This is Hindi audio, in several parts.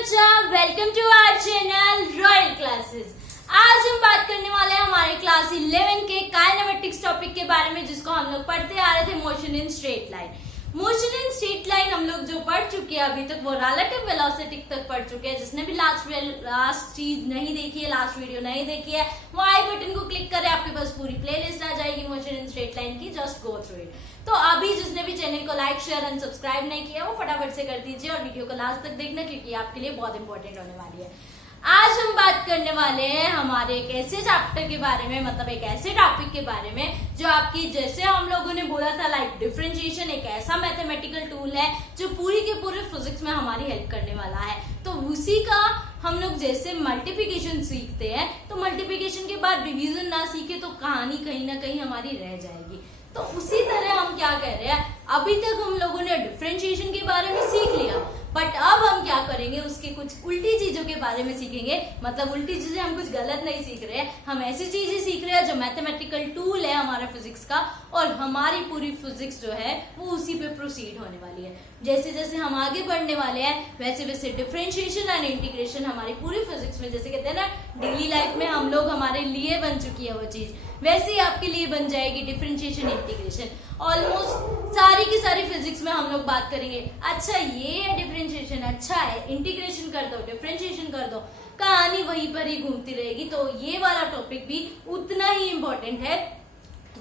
बच्चा, welcome to our channel Royal Classes. आज हम बात करने वाले हैं हमारे क्लास 11 के काइनेमेटिक्स टॉपिक के बारे में, जिसको हम लोग पढ़ते आ रहे थे, motion in straight line. Motion in straight line हम लोग जो पढ़ चुके हैं अभी तक, वो रिलेटिव वेलोसिटी तक पढ़ चुके हैं। जिसने भी लास्ट चीज नहीं देखी है, लास्ट वीडियो नहीं देखी है, वो आई बटन को क्लिक करे, आपके पास पूरी प्लेलिस्ट आ जाएगी मोशन इन स्ट्रेट लाइन की। Just go through it. तो अभी जिसने भी चैनल को लाइक शेयर एंड सब्सक्राइब नहीं किया, वो फटाफट से कर दीजिए और वीडियो को लास्ट तक देखना, क्योंकि आपके लिए बहुत इंपॉर्टेंट होने वाली है। आज हम बात करने वाले हैं हमारे एक ऐसे चैप्टर के बारे में, मतलब एक ऐसे टॉपिक के बारे में जो आपकी, जैसे हम लोगों ने बोला था, लाइक डिफरेंशिएशन एक ऐसा मैथमेटिकल टूल है जो पूरी के पूरे फिजिक्स में हमारी हेल्प करने वाला है। तो उसी का हम लोग जैसे मल्टीप्लिकेशन सीखते हैं, तो मल्टीप्लिकेशन के बाद डिवीजन ना सीखे तो कहानी कहीं ना कहीं हमारी रह जाएगी। तो उसी तरह हम क्या कर रहे हैं, अभी तक हम लोगों ने डिफरेंशिएशन के बारे में सीख लिया, बट अब हम क्या करेंगे, उसके कुछ उल्टी चीजों के बारे में सीखेंगे। मतलब उल्टी चीजें, हम कुछ गलत नहीं सीख रहे हैं, हम ऐसी चीजें सीख रहे हैं जो मैथमेटिकल टूल है हमारा फिजिक्स का, और हमारी पूरी फिजिक्स जो है वो उसी पे प्रोसीड होने वाली है। जैसे जैसे हम आगे बढ़ने वाले हैं, वैसे वैसे डिफरेंशिएशन एंड इंटीग्रेशन हमारी पूरी फिजिक्स में, जैसे कहते हैं ना डेली लाइफ में हम लोग, हमारे लिए बन चुकी है वो चीज, वैसे ही आपके लिए बन जाएगी डिफरेंशिएशन इंटीग्रेशन। ऑलमोस्ट सारी की सारी फिजिक्स में हम लोग बात करेंगे, अच्छा ये है डिफरेंशिएशन, अच्छा है इंटीग्रेशन कर दो, डिफरेंशिएशन कर दो, कहानी वहीं पर ही घूमती रहेगी। तो ये वाला टॉपिक भी उतना ही इंपॉर्टेंट है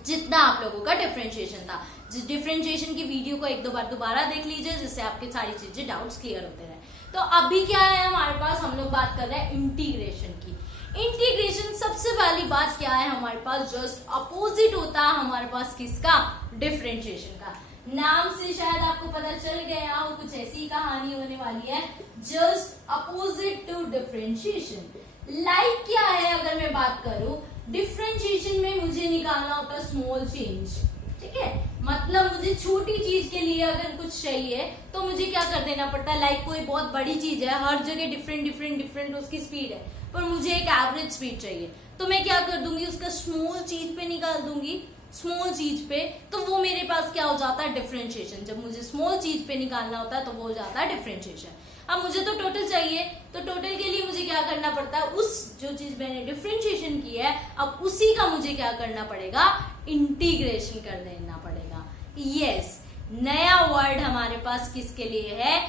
जितना आप लोगों का डिफरेंशिएशन था। डिफरेंशिएशन की वीडियो को एक दो बार दोबारा देख लीजिए, जिससे आपके सारी चीजें डाउट्स क्लियर होते रहे। तो अभी क्या है हमारे पास, हम लोग बात कर रहे हैं इंटीग्रेशन की। इंटीग्रेशन सबसे पहली बात क्या है हमारे पास, जस्ट अपोजिट होता है हमारे पास किसका, डिफरेंशिएशन का। नाम से शायद आपको पता चल गया हो, कुछ ऐसी कहानी होने वाली है, just opposite to differentiation. Like क्या है, अगर मैं बात करूं, डिफरेंशिएशन में मुझे निकालना होता है स्मॉल चेंज, ठीक है। मतलब मुझे छोटी चीज के लिए अगर कुछ चाहिए तो मुझे क्या कर देना पड़ता है, लाइक कोई बहुत बड़ी चीज है, हर जगह डिफरेंट उसकी स्पीड है, पर मुझे एक एवरेज स्पीड चाहिए, तो मैं क्या कर दूंगी, उसका स्मॉल चीज पे निकाल दूंगी, स्मॉल चीज पे। तो वो मेरे पास क्या हो जाता है, डिफरेंशिएशन। जब मुझे स्मॉल चीज पे निकालना होता है तो वो हो जाता है डिफरेंशिएशन। अब मुझे तो टोटल चाहिए, तो टोटल के लिए मुझे क्या करना पड़ता है, उस जो चीज मैंने डिफरेंशिएशन की है, अब उसी का मुझे क्या करना पड़ेगा, इंटीग्रेशन कर देना पड़ेगा। यस, नया वर्ड हमारे पास किसके लिए है,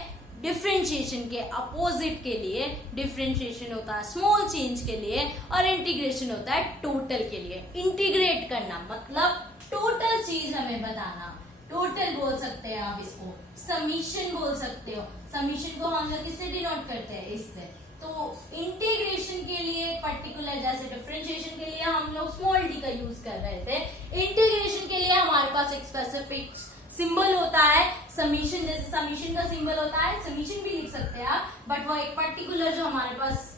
डिफरेंशिएशन के अपोजिट के लिए। डिफरेंशिएशन होता है स्मॉल चेंज के लिए और इंटीग्रेशन होता है टोटल के लिए। इंटीग्रेट करना मतलब टोटल चीज हमें बताना, टोटल बोल सकते हैं आप इसको, समीशन बोल सकते हो। समीशन को हम लोग किससे डिनोट करते हैं, इससे। तो इंटीग्रेशन के लिए पर्टिकुलर, जैसे डिफरेंशिएशन के लिए हम लोग स्मॉल डी का यूज कर रहे थे, इंटीग्रेशन के लिए हमारे पास एक स्पेसिफिक सिंबल होता है, समीशन। जैसे समीशन का सिंबल होता है, समीशन भी लिख सकते हैं आप, बट वो एक पर्टिकुलर जो हमारे पास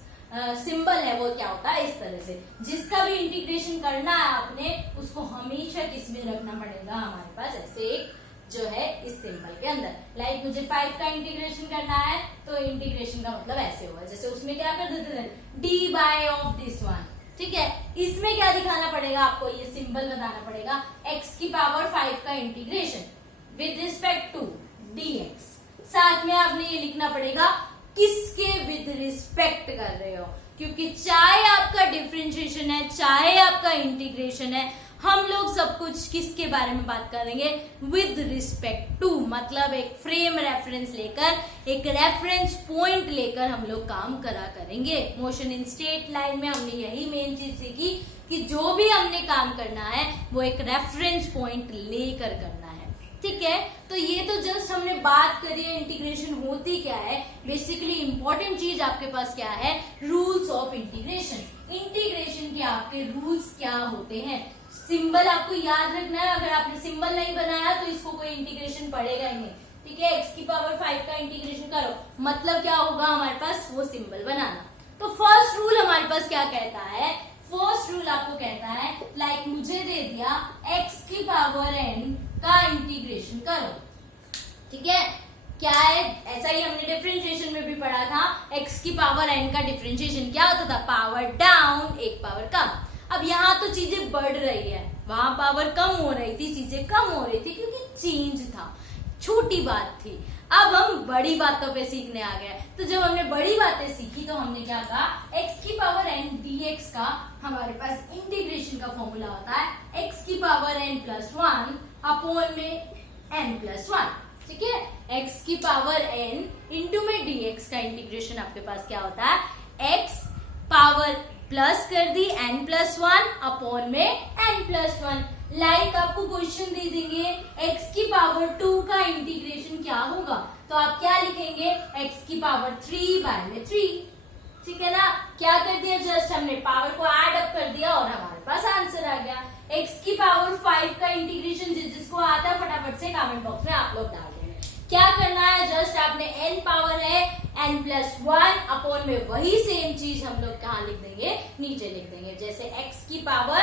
सिंबल है वो क्या होता है, इस तरह से। जिसका भी इंटीग्रेशन करना है आपने, उसको हमेशा किसमें रखना पड़ेगा, हमारे पास ऐसे एक जो है इस सिंबल के अंदर। लाइक मुझे 5 का इंटीग्रेशन करना है, तो इंटीग्रेशन का मतलब ऐसे होगा, जैसे उसमें क्या कर देते थे, d by of this one, ठीक है। इसमें क्या दिखाना पड़ेगा आपको, ये सिंबल बताना पड़ेगा, x की पावर 5 का integration with respect to dx। साथ में आपने ये लिखना पड़ेगा किसके विद रिस्पेक्ट कर रहे हो, क्योंकि चाहे आपका डिफरेंशिएशन है, चाहे आपका इंटीग्रेशन है, हम लोग सब कुछ किसके बारे में बात करेंगे, विद रिस्पेक्ट टू। मतलब एक फ्रेम रेफरेंस लेकर, एक रेफरेंस पॉइंट लेकर हम लोग काम करा करेंगे। मोशन इन स्ट्रेट लाइन में हमने यही मेन चीज सीखी कि जो भी हमने काम करना है वो एक रेफरेंस पॉइंट लेकर करना है, ठीक है। तो ये तो जस्ट हमने बात करी है इंटीग्रेशन होती क्या है। बेसिकली इंपॉर्टेंट चीज आपके पास क्या है, रूल्स ऑफ इंटीग्रेशन। इंटीग्रेशन के आपके रूल्स क्या होते हैं, सिंबल आपको याद रखना है। अगर आपने सिंबल नहीं बनाया तो इसको कोई इंटीग्रेशन पड़ेगा ही नहीं, ठीक है। x की पावर 5 का इंटीग्रेशन करो, मतलब क्या होगा हमारे पास, वो सिंबल बनाना। तो फर्स्ट रूल हमारे पास क्या कहता है, फर्स्ट रूल आपको कहता है, लाइक मुझे दे दिया x की पावर n का इंटीग्रेशन करो, ठीक है। क्या है, ऐसा ही हमने डिफरेंशिएशन में भी पढ़ा था, x की पावर n का डिफरेंशिएशन क्या होता था, पावर डाउन, एक पावर कम। अब यहाँ तो चीजें बढ़ रही है, वहां पावर कम हो रही थी, चीजें कम हो रही थी, क्योंकि चेंज था, छोटी बात थी। अब हम बड़ी बातों पे सीखने आ गए। तो जब हमने बड़ी बातें सीखी तो हमने क्या कहा, x की पावर n dx का हमारे पास इंटीग्रेशन का फॉर्मूला होता है x की पावर n प्लस 1 अपॉन में n प्लस 1। ठीक है, x की पावर n इंटू में dx का इंटीग्रेशन आपके पास क्या होता है, x पावर प्लस कर दी n प्लस 1 अपॉन में n प्लस 1। लाइक आपको क्वेश्चन दे देंगे x की पावर 2 का इंटीग्रेशन क्या होगा, तो आप क्या लिखेंगे, x की पावर 3 बाय में 3। ठीक है ना, क्या कर दिया, जस्ट हमने पावर को ऐड अप कर दिया और हमारे पास आंसर आ गया। x की पावर 5 का इंटीग्रेशन जिसको आता है फटाफट से कमेंट बॉक्स में आप लोग डाल देंगे। क्या करना है, जस्ट आपने n पावर है n प्लस 1 अपॉन में वही सेम चीज हम लोग कहाँ लिख देंगे, नीचे लिख देंगे। जैसे x की पावर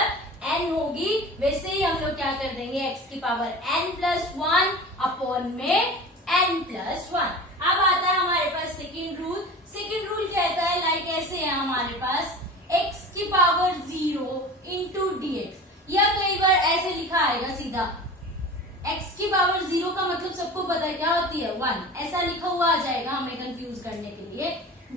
n होगी वैसे ही हम लोग क्या कर देंगे, x की पावर n प्लस 1 अपॉन में n प्लस 1। अब आता है हमारे पास सेकेंड रूल। सेकेंड रूल कहता है लाइक ऐसे है हमारे पास x की पावर 0 इंटू dx, या कई बार ऐसे लिखा आएगा सीधा x की पावर 0 का मतलब सबको पता है क्या होती है, 1, ऐसा लिखा हुआ आ जाएगा हमें कंफ्यूज करने के लिए।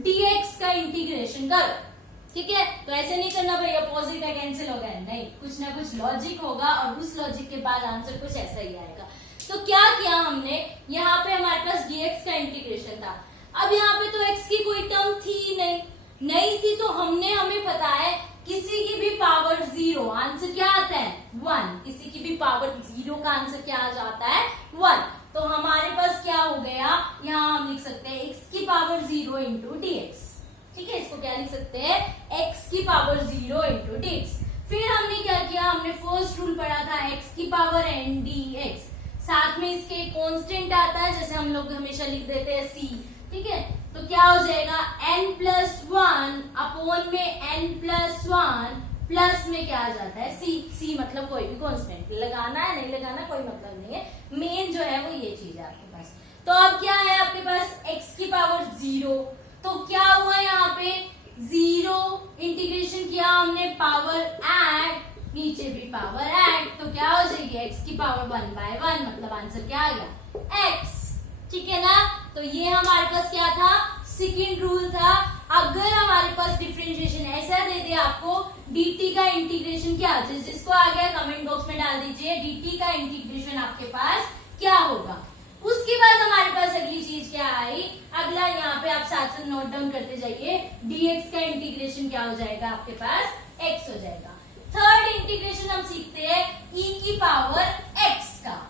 dx का इंटीग्रेशन करो। ठीक है, तो ऐसे नहीं करना भाई अपोजिट है कैंसिल हो गया, नहीं, कुछ ना कुछ लॉजिक होगा और उस लॉजिक के बाद आंसर कुछ ऐसा ही आएगा। तो क्या किया हमने, यहाँ पे हमारे पास dx का इंटीग्रेशन था। अब यहाँ पे तो x की कोई टर्म थी नहीं थी, तो हमें पता है किसी की भी पावर 0 आंसर क्या आता है, 1। किसी की भी पावर 0 का आंसर क्या आ जाता है, 1। तो हमारे पास क्या हो गया, यहाँ हम लिख सकते हैं x की पावर 0 इंटू dx। ठीक है, इसको क्या लिख सकते हैं, x की पावर 0 इंटू dx। फिर हमने क्या किया, हमने फर्स्ट रूल पढ़ा था x की पावर n dx, साथ में इसके कांस्टेंट आता है जैसे हम लोग हमेशा लिख देते हैं c। ठीक है, तो क्या हो जाएगा n प्लस 1 अपॉन में n प्लस 1 प्लस में क्या आ जाता है c मतलब कोई भी कांस्टेंट लगाना है नहीं लगाना कोई मतलब नहीं है, मेन जो है वो ये चीज है आपके पास। तो अब क्या है आपके पास x की पावर 0, तो क्या हुआ यहाँ पे 0 इंटीग्रेशन किया हमने, पावर ऐड, नीचे भी पावर ऐड, तो क्या हो जाएगी x की पावर 1 बाय 1, मतलब आंसर क्या आ गया x। ठीक है ना, तो ये हमारे पास क्या था, सेकेंड रूल था। अगर हमारे पास डिफरेंशिएशन ऐसा दे दिया आपको, dt का इंटीग्रेशन क्या, जिसको आ गया कमेंट बॉक्स में डाल दीजिए dt का इंटीग्रेशन आपके पास क्या होगा। उसके बाद हमारे पास अगली चीज क्या आई, अगला यहाँ पे आप साथ साथ नोट डाउन करते जाइए, dx का इंटीग्रेशन क्या हो जाएगा आपके पास, x हो जाएगा। थर्ड इंटीग्रेशन हम सीखते हैं e की पावर x का।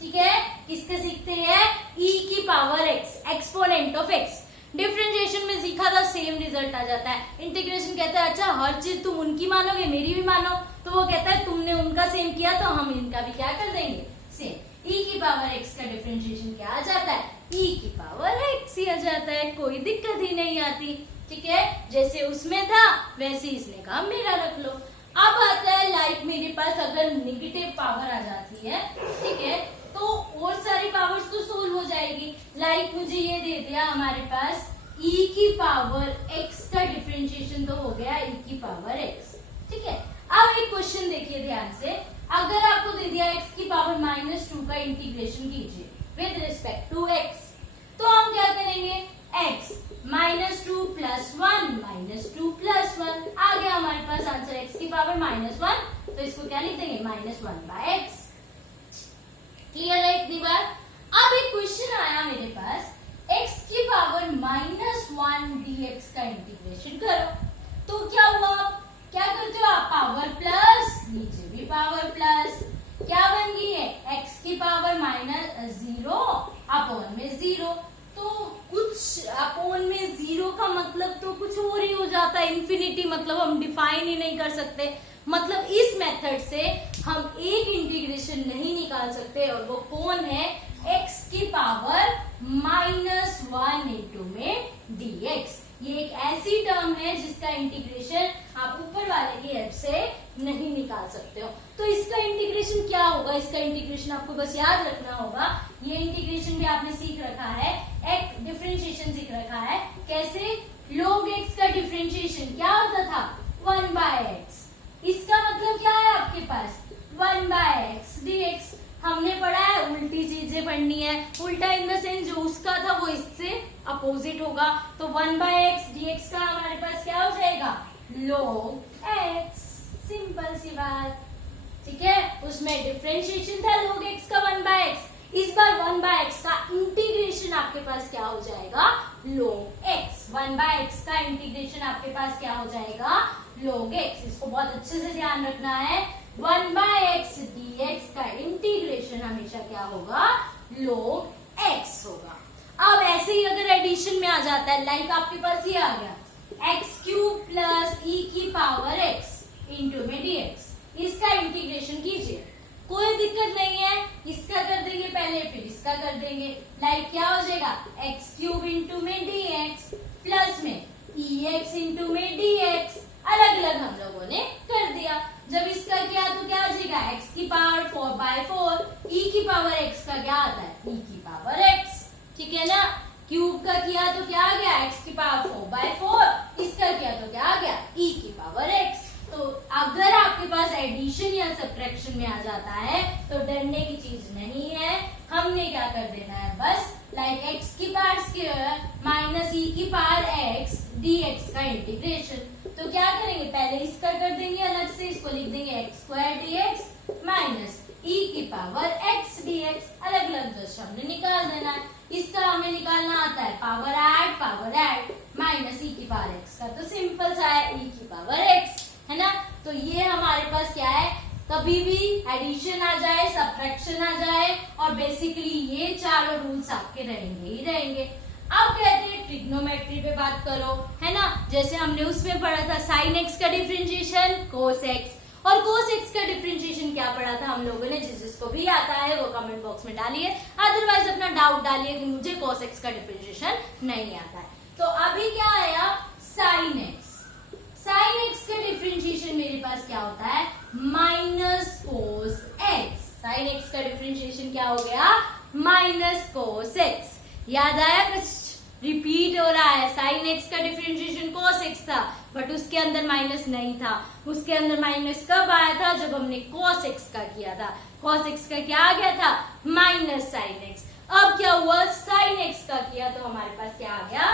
ठीक है, किसके सीखते हैं, e की power x, exponent of x। Differentiation में सीखा था सेम रिजल्ट आ जाता है। इंटीग्रेशन कहता है अच्छा हर चीज तुम उनकी मानोगे मेरी भी मानो, तो वो कहता है तुमने उनका सेम किया तो हम इनका भी क्या कर देंगे सेम। e की पावर x का डिफरेंशिएशन क्या आ जाता है, e की पावर x ही आ जाता है, कोई दिक्कत ही नहीं आती। ठीक है, जैसे उसमें था वैसे इसने कहा मेरा रख लो। अब आता है लाइक मेरे पास अगर नेगेटिव पावर आ जाती है, ठीक है, तो और सारी पावर्स तो सोल्व हो जाएगी। लाइक मुझे ये दे दिया हमारे पास e की पावर x का डिफरेंशिएशन तो हो गया e की पावर x। ठीक है, अब एक क्वेश्चन देखिए ध्यान से, अगर आपको दे दिया x की पावर -2 का इंटीग्रेशन कीजिए विद रिस्पेक्ट टू x, तो हम क्या करेंगे, x -2 प्लस 1 -2 प्लस 1 आ गया हमारे पास आंसर x की पावर -1, तो इसको क्या लिख देंगे -1 बाय x। क्लियर है इतनी बार। अब एक क्वेश्चन आया मेरे पास, x की पावर -1 dx का इंटीग्रेशन करो, तो क्या हुआ, क्या करते हो आप, पावर प्लस, नीचे भी पावर प्लस, क्या बन गई है x की पावर -0 अपॉन में 0, तो कुछ अपॉन में 0 का मतलब तो कुछ और ही हो जाता है, इंफिनिटी मतलब हम डिफाइन ही नहीं कर सकते। मतलब इस मेथड से हम एक इंटीग्रेशन नहीं निकाल सकते, और वो कौन है, x की पावर -1 इंटू में dx। ये एक ऐसी टर्म है जिसका इंटीग्रेशन आप ऊपर वाले की हेल्प से नहीं निकाल सकते हो। तो इसका इंटीग्रेशन क्या होगा, इसका इंटीग्रेशन आपको बस याद रखना होगा, ये इंटीग्रेशन भी आपने सीख रखा है, एक डिफरेंशिएशन सीख रखा है, कैसे log x का डिफरेंशिएशन क्या होता था 1 बाय x, इसका मतलब क्या है आपके पास 1 बाय x dx। हमने पढ़ा है उल्टी चीजें पढ़नी है। उल्टा इन द सेंस जो उसका था वो इससे अपोजिट होगा। तो 1/x dx का हमारे पास क्या हो जाएगा, log x। सिंपल सी बात, ठीक है। उसमें डिफरेंशिएशन था log x का 1/x, इस बार 1/x का इंटीग्रेशन आपके पास क्या हो जाएगा, log x। 1/x का इंटीग्रेशन आपके पास क्या हो जाएगा, log x। इसको बहुत अच्छे से ध्यान रखना है। 1/x dx का इंटीग्रेशन हमेशा क्या होगा, log x होगा। अब ऐसे ही अगर एडिशन में आ जाता है, लाइक आपके पास ये आ गया x³ प्लस e की पावर x इंटू में dx, इसका इंटीग्रेशन कीजिए, कोई दिक्कत नहीं है। इसका कर देंगे पहले, फिर इसका कर देंगे। लाइक क्या हो जाएगा, x³ इंटू में dx प्लस में ex इंटू में dx। अलग अलग हम लोगों ने कर दिया। जब इसका किया तो क्या हो जाएगा, x की पावर 4/4, e की पावर x का क्या आता है, e की पावर x, ठीक है ना। क्यूब का किया तो क्या आ गया, x की पावर 4/4, इसका किया तो क्या आ गया, e की पावर x। तो अगर आपके पास एडिशन या सब्ट्रैक्शन में आ जाता है तो डरने की चीज नहीं है। हमने क्या कर देना है, बस लाइक x की पावर स्क्वायर माइनस e की पावर x dx का इंटीग्रेशन। तो क्या करेंगे, पहले इसका कर देंगे अलग से, इसको लिख देंगे x² dx माइनस e की पावर x dx। अलग अलग जस्ट हमने निकाल देना है। इसका हमें निकालना आता है पावर ऐड माइनस e की पावर x का तो सिंपल सा है e की पावर x, है ना। तो ये हमारे पास क्या है, कभी भी एडिशन आ जाए, सब्ट्रैक्शन आ जाए, और बेसिकली ये चारों रूल्स आपके रहेंगे ही रहेंगे। अब कहते हैं ट्रिग्नोमेट्री पे बात करो, है ना। जैसे हमने उसमें पढ़ा था साइन एक्स का डिफरेंशिएशन, कोस एक्स, और कोस एक्स का डिफरेंशिएशन क्या पढ़ा था हम लोगों ने। जिसको भी आता है वो कमेंट बॉक्स में डालिए, अदरवाइज अपना डाउट डालिए कि मुझे कोस एक्स का डिफरेंशिएशन नहीं आता है। तो अभी क्या आया, साइन एक्स। साइन एक्स का डिफरेंशिएशन मेरे पास क्या होता है, minus cos x. Sine x का डिफरेंशिएशन क्या हो गया, माइनस कोस एक्स। याद आया, कुछ रिपीट हो रहा है। साइन एक्स का डिफरेंशिएशन कोस एक्स था, बट उसके अंदर माइनस नहीं था। उसके अंदर माइनस कब आया था, जब हमने कोस एक्स का किया था। कोस एक्स का क्या आ गया था, माइनस साइन एक्स। अब क्या हुआ, साइन एक्स का किया तो हमारे पास क्या आ गया,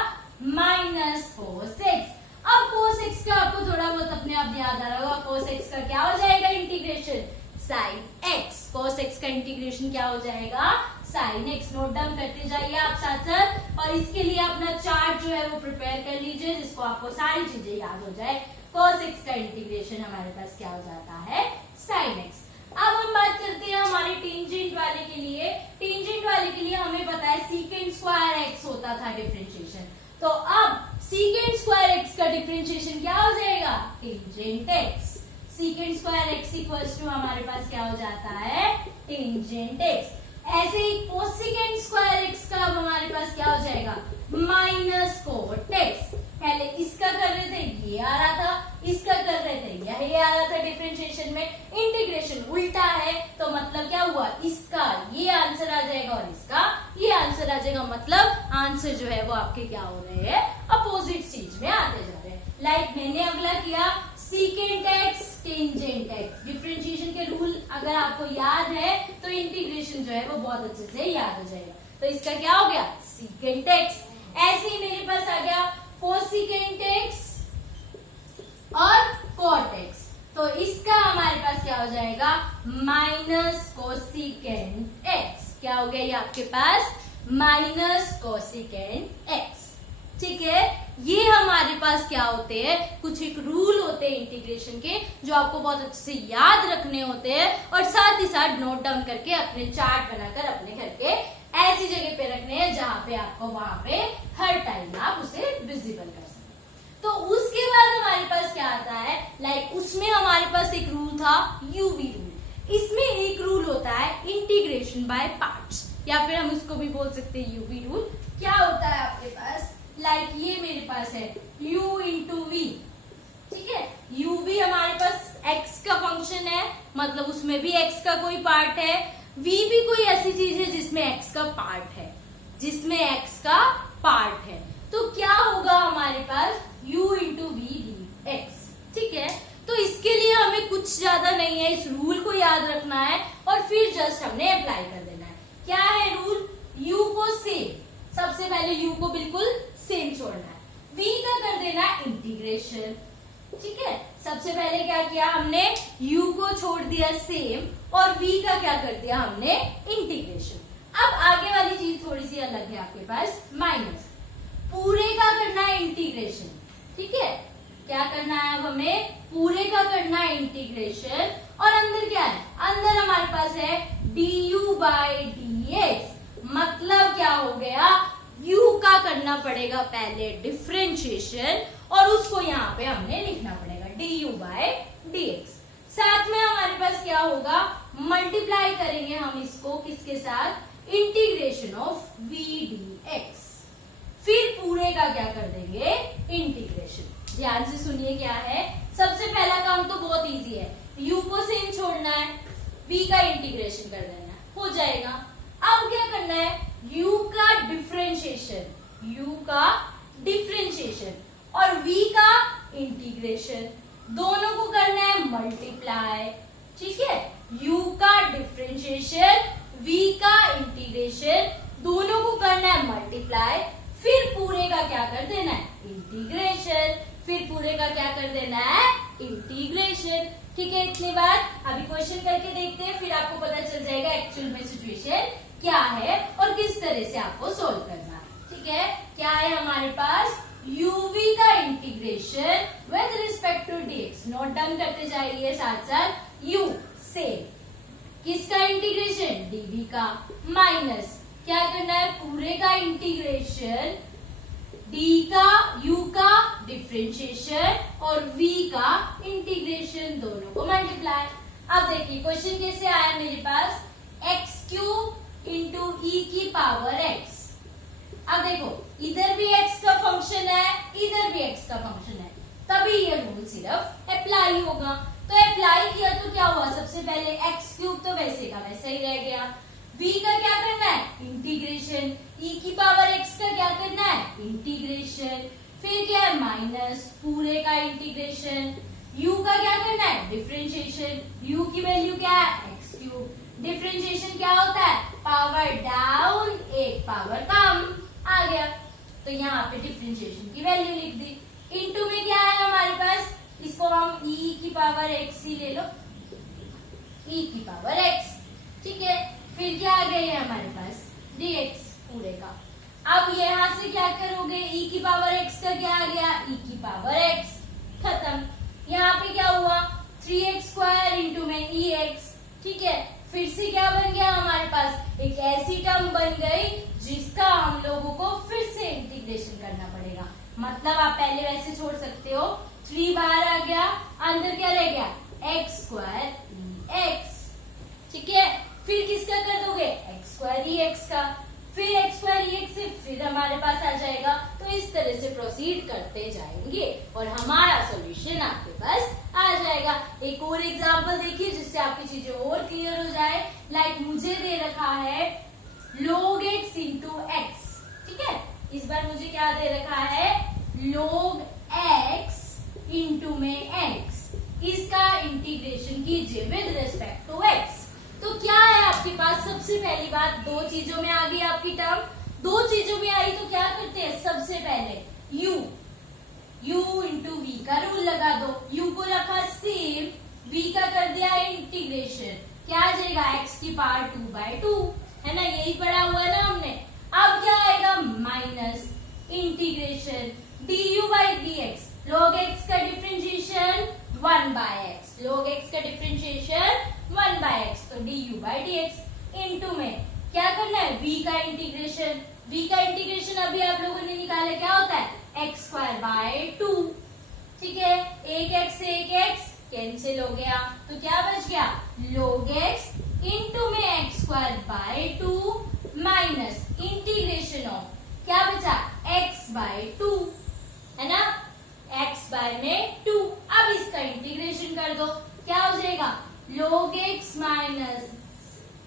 माइनस कोस एक्स। अब कोस एक्स का आपको थोड़ा बहुत अपने आप याद आ रहा होगा, कोस एक्स का क्या हो जाएगा integration, sine x. Cos x का इंटीग्रेशन क्या हो जाएगा, साइन एक्स। नोट डाउन करते जाइए आप साथ साथ, और इसके लिए अपना चार्ट जो है वो प्रिपेयर कर लीजिए, जिसको आपको सारी चीजें याद हो जाए। कोस एक्स का इंटीग्रेशन हमारे पास क्या हो जाता है, साइन एक्स। अब हम बात करते हैं हमारे टेंजेंट वाले के लिए। टेंजेंट वाले के लिए हमें पता है सीकेंट स्क्वायर एक्स होता था डिफरेंशिएशन। तो अब सीकेंट स्क्वायर एक्स का डिफरेंशिएशन क्या हो जाएगा, tangent x. Secant square x equals to हमारे पास क्या हो जाता है, टेंजेंट एक्स। ऐसे ही कोसेकेंट स्क्वायर एक्स का अब हमारे पास क्या हो जाएगा, माइनस कोट एक्स। पहले इसका कर रहे थे, ये आ रहा था, इसका कर रहे थे, यही आ रहा था। डिफरेंशिएशन में इंटीग्रेशन उल्टा है, तो मतलब क्या हुआ, इसका ये आंसर आ जाएगा और इसका ये आंसर आ जाएगा। मतलब आंसर जो है वो आपके क्या हो रहे हैं, अपोजिट चीज में आते जा रहे हैं। लाइक मैंने अगला किया secant x tangent x. Differentiation के रूल अगर आपको याद है तो इंटीग्रेशन जो है वो बहुत अच्छे से याद हो जाएगा। तो इसका क्या हो गया, सीकेंट एक्स। ऐसे ही मेरे पास आ गया कोसिकेंट एक्स और कॉट एक्स। तो इसका हमारे पास क्या हो जाएगा, माइनस कोसिकेंट एक्स। क्या हो गया ये आपके पास, माइनस कोसिकेंट एक्स। ठीक है, ये हमारे पास क्या होते हैं, कुछ एक रूल होते हैं इंटीग्रेशन के, जो आपको बहुत अच्छे से याद रखने होते हैं, और साथ ही साथ नोट डाउन करके अपने चार्ट बनाकर अपने घर के ऐसी जगह पे रखने हैं जहां पे आपको वहां पे हर टाइम आप उसे विजिबल कर सकें। तो उसके बाद हमारे पास क्या आता है, लाइक उसमें हमारे पास एक रूल था यूवी रूल। इसमें एक रूल होता है इंटीग्रेशन बाय पार्ट्स, या फिर हम उसको भी बोल सकते हैं यूवी रूल। क्या होता है आपके पास, लाइक ये मेरे पास है u इंटू वी। ठीक है, u भी हमारे पास x का फंक्शन है, मतलब उसमें भी x का कोई पार्ट है। v भी कोई ऐसी चीज है जिसमें x का पार्ट है, जिसमें x का पार्ट है। तो क्या होगा हमारे पास u into v d x. ठीक है, तो इसके लिए हमें कुछ ज्यादा नहीं है, इस रूल को याद रखना है और फिर जस्ट हमने अप्लाई कर देना है। क्या है रूल? u को सेम, सबसे पहले u को बिल्कुल सेम छोड़ना है, v का कर देना है इंटीग्रेशन। ठीक है, सबसे पहले क्या किया हमने, u को छोड़ दिया सेम और v का क्या कर दिया हमने, इंटीग्रेशन। अब आगे वाली चीज थोड़ी सी अलग है आपके पास, माइनस, पूरे का करना है इंटीग्रेशन। ठीक है, क्या करना है अब हमें, पूरे का करना है इंटीग्रेशन और अंदर क्या है, अंदर हमारे पास है du बाई dx, मतलब क्या हो गया, u का करना पड़ेगा पहले डिफरेंशिएशन और उसको यहाँ पे हमने लिखना पड़ेगा du बाई dx। साथ में हमारे पास क्या होगा, मल्टीप्लाई करेंगे हम इसको किसके साथ, इंटीग्रेशन ऑफ v dx, फिर पूरे का क्या कर देंगे, इंटीग्रेशन। ध्यान से सुनिए क्या है, सबसे पहला काम तो बहुत इजी है, u को सेम छोड़ना है, v का इंटीग्रेशन कर देना है, हो जाएगा। अब क्या करना है, u का डिफरेंशिएशन, u का डिफरेंशिएशन और v का इंटीग्रेशन, दोनों को करना है मल्टीप्लाई। ठीक है, u का डिफरेंशिएशन, v का इंटीग्रेशन, दोनों को करना है मल्टीप्लाई, फिर पूरे का क्या कर देना है, इंटीग्रेशन, फिर पूरे का क्या कर देना है, इंटीग्रेशन। ठीक है, इतनी बात। अभी क्वेश्चन करके देखते हैं, फिर आपको पता चल जाएगा एक्चुअल में सिचुएशन क्या है और किस तरह से आपको सोल्व करना है। ठीक है, क्या है हमारे पास, uv का integration with respect to dx, note down करते जाइए साथ साथ, u से किसका इंटीग्रेशन, dv का, माइनस क्या करना है, पूरे का इंटीग्रेशन, d का, u का डिफरेंशिएशन और v का इंटीग्रेशन, दोनों को मल्टीप्लाई। अब देखिए क्वेश्चन कैसे आया मेरे पास, एक्स क्यूब इंटू ई की पावर x। अब देखो इधर भी x का फंक्शन है, इधर भी x का फंक्शन है, तभी ये रूल सिर्फ अप्लाई होगा। तो अप्लाई किया तो क्या हुआ, सबसे पहले एक्स क्यूब तो वैसे का वैसा ही रह गया, v का क्या करना है, इंटीग्रेशन, e की पावर x का क्या करना है, इंटीग्रेशन, फिर क्या है माइनस, पूरे का इंटीग्रेशन, u का क्या करना है, डिफरेंशिएशन, u की वैल्यू क्या है, एक्स क्यूब, डिफरेंशिएशन क्या होता है, पावर डाउन एक पावर कम, आ गया। तो यहाँ पे डिफरेंशिएशन की वैल्यू लिख दी, इनटू में क्या है हमारे पास, इसको हम e की पावर x ही ले लो, e की पावर x। ठीक है, फिर क्या आ गया है हमारे पास, dx पूरे का। अब यहाँ से क्या करोगे, e की पावर x का क्या आ गया, e की पावर x, खत्म। यहाँ पे क्या हुआ, 3x स्क्वायर इंटू में ex। ठीक है, फिर से क्या बन गया हमारे पास, एक ऐसी टर्म बन गई जिसका हम लोगों को फिर से इंटीग्रेशन करना पड़ेगा। मतलब आप पहले वैसे छोड़ सकते हो, 3 बाहर आ गया, अंदर क्या रह गया, x स्क्वायर ex। ठीक है, फिर किसका कर दोगे, एक्स स्क्वायर ex का, फिर एक्स स्क्वायर ex से फिर हमारे पास आ जाएगा। तो इस तरह से प्रोसीड करते जाएंगे और हमारा सॉल्यूशन आपके पास आ जाएगा। एक और एग्जांपल देखिए जिससे आपकी चीजें और क्लियर हो जाए। लाइक मुझे दे रखा है log x इंटू एक्स। ठीक है, इस बार मुझे क्या दे रखा है, log x इंटू में x, इसका इंटीग्रेशन कीजिए विद रिस्पेक्ट टू x। तो क्या है आपके पास, सबसे पहली बात, दो चीजों में आ गई आपकी टर्म, दो चीजों में आई तो क्या करते हैं, सबसे पहले u इंटू वी का रूल लगा दो, u को रखा सेम, v का कर दिया इंटीग्रेशन, क्या आ जाएगा, x की पावर 2/2, है ना, यही पढ़ा हुआ है ना हमने। अब क्या आएगा, minus integration du by dx, log x का डिफरेंशिएशन 1/x, log x का डिफरेंशिएशन 1/x, तो du बाई dx इंटू में क्या करना है, v का इंटीग्रेशन, v का इंटीग्रेशन अभी आप लोगों ने निकाला, क्या होता है, x स्क्वायर बाय 2। ठीक है, एक x से एक x कैंसिल हो गया, तो क्या बच गया, log x इंटू में x square by 2 minus integration of क्या बचा, x बाय 2, है ना, x बाय में 2। अब इसका इंटीग्रेशन कर दो, क्या हो जाएगा, log x minus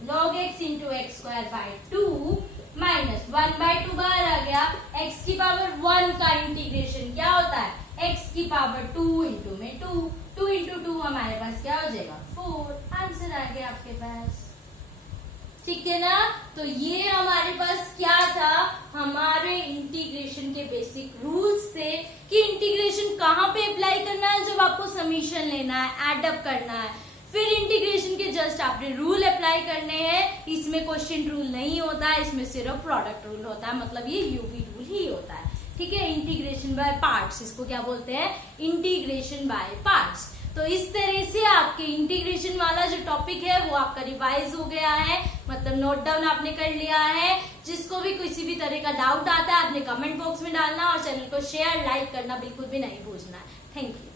log x into x square by 2 minus 1/2 बाहर आ गया, x की पावर 1 का इंटीग्रेशन क्या होता है, x की पावर 2 इंटू में 2 इंटू 2 हमारे पास क्या हो जाएगा 4। आंसर आ गया आपके पास। ठीक है ना। तो ये हमारे पास क्या था, हमारे इंटीग्रेशन के बेसिक रूल्स थे कि इंटीग्रेशन कहाँ पे अप्लाई करना है, जब आपको समीशन लेना है, एड अप करना है, फिर इंटीग्रेशन के जस्ट आपने रूल अप्लाई करने हैं। इसमें क्वेश्चन रूल नहीं होता है, इसमें सिर्फ प्रोडक्ट रूल होता है, मतलब ये यूवी रूल ही होता है। ठीक है, इंटीग्रेशन बाय पार्ट्स, इसको क्या बोलते हैं, इंटीग्रेशन बाय पार्ट्स। तो इस तरह से आपके इंटीग्रेशन वाला जो टॉपिक है वो आपका रिवाइज हो गया है, मतलब नोट डाउन आपने कर लिया है। जिसको भी किसी भी तरह का डाउट आता है आपने कमेंट बॉक्स में डालना और चैनल को शेयर लाइक करना बिल्कुल भी नहीं भूलना। Thank you.